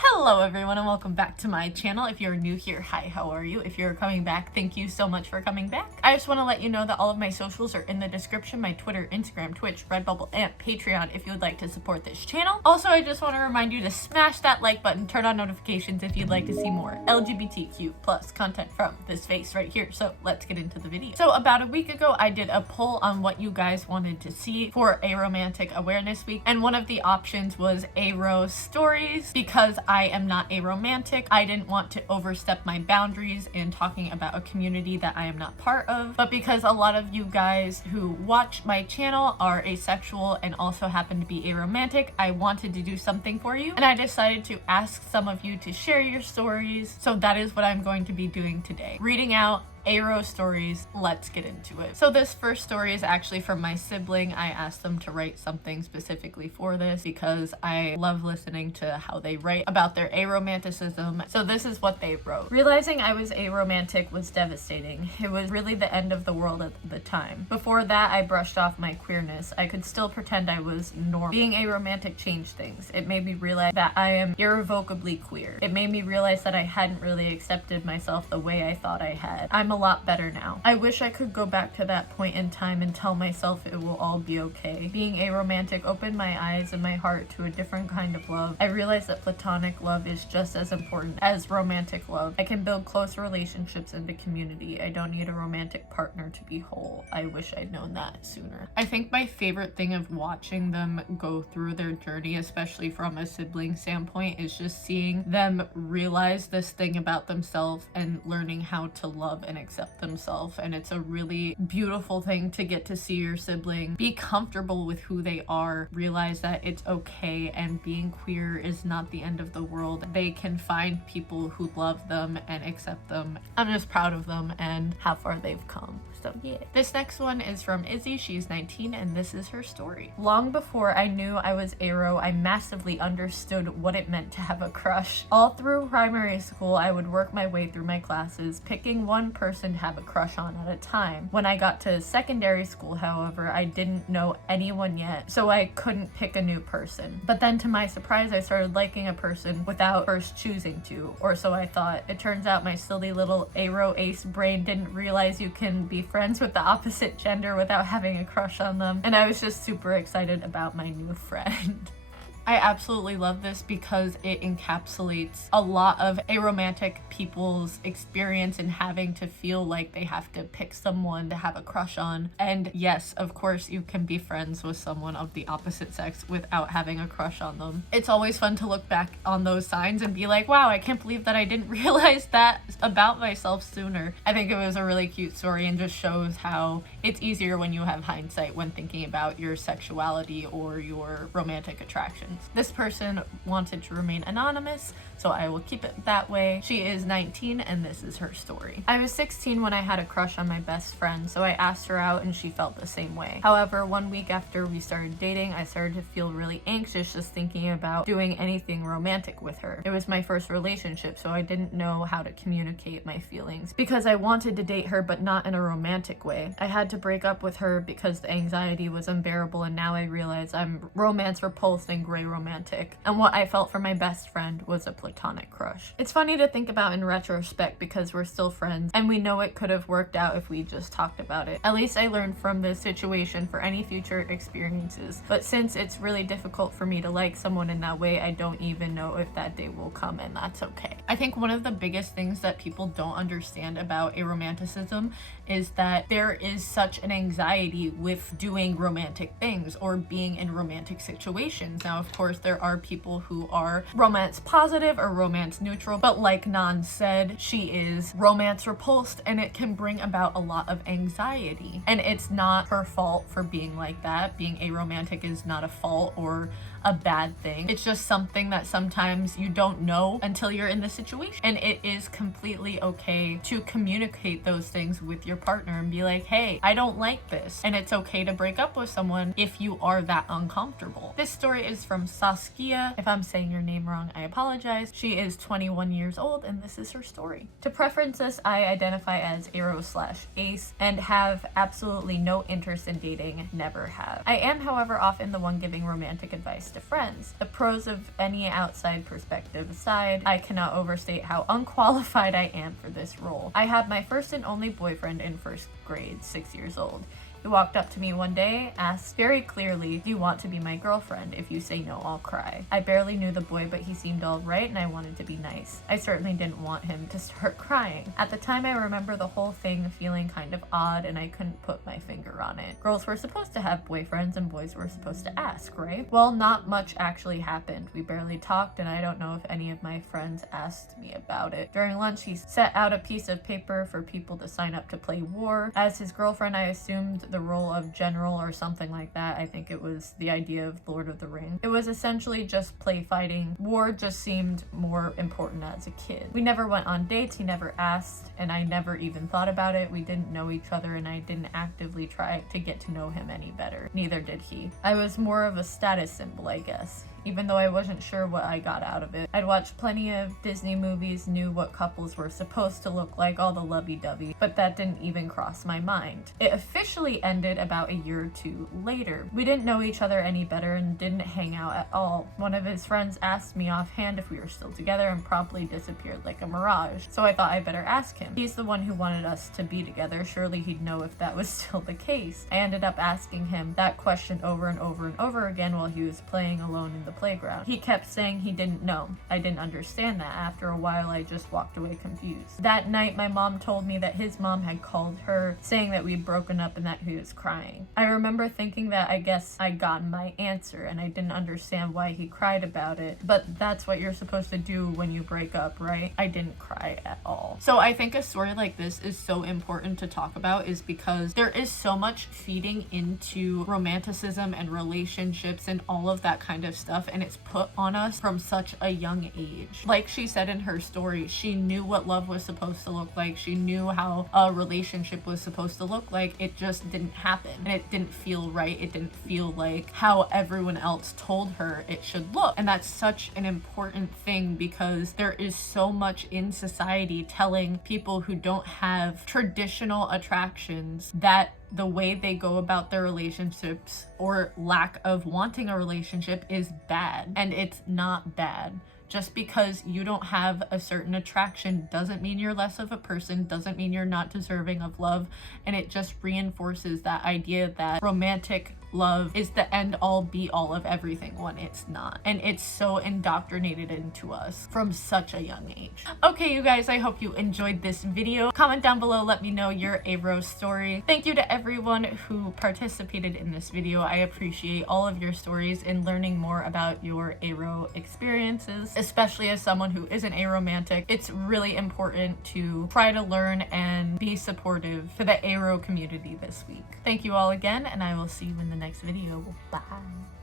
Hello everyone and welcome back to my channel. If you're new here, hi, how are you? If you're coming back, thank you so much for coming back. I just want to let you know that all of my socials are in the description, my Twitter, Instagram, Twitch, Redbubble, and Patreon if you would like to support this channel. Also, I just want to remind you to smash that like button, turn on notifications if you'd like to see more LGBTQ plus content from this face right here. So let's get into the video. So about a week ago, I did a poll on what you guys wanted to see for Aromantic Awareness Week, and one of the options was Aro stories. Because I am not aromantic, I didn't want to overstep my boundaries in talking about a community that I am not part of, but because a lot of you guys who watch my channel are asexual and also happen to be aromantic, I wanted to do something for you, and I decided to ask some of you to share your stories. So that is what I'm going to be doing today, reading out Aro stories. Let's get into it. So this first story is actually from my sibling. I asked them to write something specifically for this because I love listening to how they write about their aromanticism. So this is what they wrote. Realizing I was aromantic was devastating. It was really the end of the world at the time. Before that, I brushed off my queerness. I could still pretend I was normal. Being aromantic changed things. It made me realize that I am irrevocably queer. It made me realize that I hadn't really accepted myself the way I thought I had. I'm a lot better now. I wish I could go back to that point in time and tell myself it will all be okay. Being aromantic opened my eyes and my heart to a different kind of love. I realized that platonic love is just as important as romantic love. I can build close relationships in the community. I don't need a romantic partner to be whole. I wish I'd known that sooner. I think my favorite thing of watching them go through their journey, especially from a sibling standpoint, is just seeing them realize this thing about themselves and learning how to love and accept themselves. And it's a really beautiful thing to get to see your sibling be comfortable with who they are, realize that it's okay, and being queer is not the end of the world. They can find people who love them and accept them. I'm just proud of them and how far they've come. So yeah. This next one is from Izzy. She's 19 and this is her story. Long before I knew I was aro, I massively understood what it meant to have a crush. All through primary school, I would work my way through my classes, picking one person to have a crush on at a time. When I got to secondary school, however, I didn't know anyone yet, so I couldn't pick a new person. But then to my surprise, I started liking a person without first choosing to, or so I thought. It turns out my silly little aro ace brain didn't realize you can be friends with the opposite gender without having a crush on them, and I was just super excited about my new friend. I absolutely love this because it encapsulates a lot of aromantic people's experience in having to feel like they have to pick someone to have a crush on. And yes, of course, you can be friends with someone of the opposite sex without having a crush on them. It's always fun to look back on those signs and be like, wow, I can't believe that I didn't realize that about myself sooner. I think it was a really cute story and just shows how it's easier when you have hindsight when thinking about your sexuality or your romantic attractions. This person wanted to remain anonymous, so I will keep it that way. She is 19 and this is her story. I was 16 when I had a crush on my best friend, so I asked her out and she felt the same way. However, 1 week after we started dating, I started to feel really anxious just thinking about doing anything romantic with her. It was my first relationship, so I didn't know how to communicate my feelings because I wanted to date her but not in a romantic way. I had to break up with her because the anxiety was unbearable, and now I realize I'm romance repulsed and gray romantic, and what I felt for my best friend was a platonic crush. It's funny to think about in retrospect because we're still friends and we know it could have worked out if we just talked about it. At least I learned from this situation for any future experiences, but since it's really difficult for me to like someone in that way, I don't even know if that day will come, and that's okay. I think one of the biggest things that people don't understand about aromanticism is that there is such an anxiety with doing romantic things or being in romantic situations. Now, of course, there are people who are romance positive or romance neutral, but like Nan said, she is romance repulsed, and it can bring about a lot of anxiety. And it's not her fault for being like that. Being aromantic is not a fault or a bad thing. It's just something that sometimes you don't know until you're in the situation. And it is completely okay to communicate those things with your partner and be like, hey, I don't like this. And it's okay to break up with someone if you are that uncomfortable. This story is from Saskia. If I'm saying your name wrong, I apologize. She is 21 years old and this is her story. To preference this, I identify as aro/ace and have absolutely no interest in dating, never have. I am, however, often the one giving romantic advice to friends. The pros of any outside perspective aside, I cannot overstate how unqualified I am for this role. I had my first and only boyfriend in first grade, 6 years old. He walked up to me one day, asked very clearly, "Do you want to be my girlfriend? If you say no, I'll cry." I barely knew the boy, but he seemed all right and I wanted to be nice. I certainly didn't want him to start crying. At the time, I remember the whole thing feeling kind of odd and I couldn't put my finger on it. Girls were supposed to have boyfriends and boys were supposed to ask, right? Well, not much actually happened. We barely talked and I don't know if any of my friends asked me about it. During lunch, he set out a piece of paper for people to sign up to play war. As his girlfriend, I assumed the role of general or something like that. I think it was the idea of Lord of the Rings. It was essentially just play fighting. War just seemed more important as a kid. We never went on dates, he never asked, and I never even thought about it. We didn't know each other and I didn't actively try to get to know him any better. Neither did he. I was more of a status symbol, I guess. Even though I wasn't sure what I got out of it. I'd watched plenty of Disney movies, knew what couples were supposed to look like, all the lovey-dovey, but that didn't even cross my mind. It officially ended about a year or two later. We didn't know each other any better and didn't hang out at all. One of his friends asked me offhand if we were still together and promptly disappeared like a mirage, so I thought I better ask him. He's the one who wanted us to be together, surely he'd know if that was still the case. I ended up asking him that question over and over and over again while he was playing alone in the playground. He kept saying he didn't know. I didn't understand that. After a while, I just walked away confused. That night, my mom told me that his mom had called her saying that we'd broken up and that he was crying. I remember thinking that I guess I'd gotten my answer and I didn't understand why he cried about it, but that's what you're supposed to do when you break up, right? I didn't cry at all. So I think a story like this is so important to talk about is because there is so much feeding into romanticism and relationships and all of that kind of stuff, and it's put on us from such a young age. Like she said in her story, she knew what love was supposed to look like. She knew how a relationship was supposed to look like. It just didn't happen. And it didn't feel right. It didn't feel like how everyone else told her it should look. And that's such an important thing because there is so much in society telling people who don't have traditional attractions that the way they go about their relationships or lack of wanting a relationship is bad. And it's not bad. Just because you don't have a certain attraction doesn't mean you're less of a person, doesn't mean you're not deserving of love, and it just reinforces that idea that romantic love is the end all be all of everything when it's not. And it's so indoctrinated into us from such a young age. Okay, you guys, I hope you enjoyed this video. Comment down below, let me know your ARO story. Thank you to everyone who participated in this video. I appreciate all of your stories and learning more about your ARO experiences, especially as someone who isn't aromantic. It's really important to try to learn and be supportive for the ARO community this week. Thank you all again, and I will see you in the next video. Bye.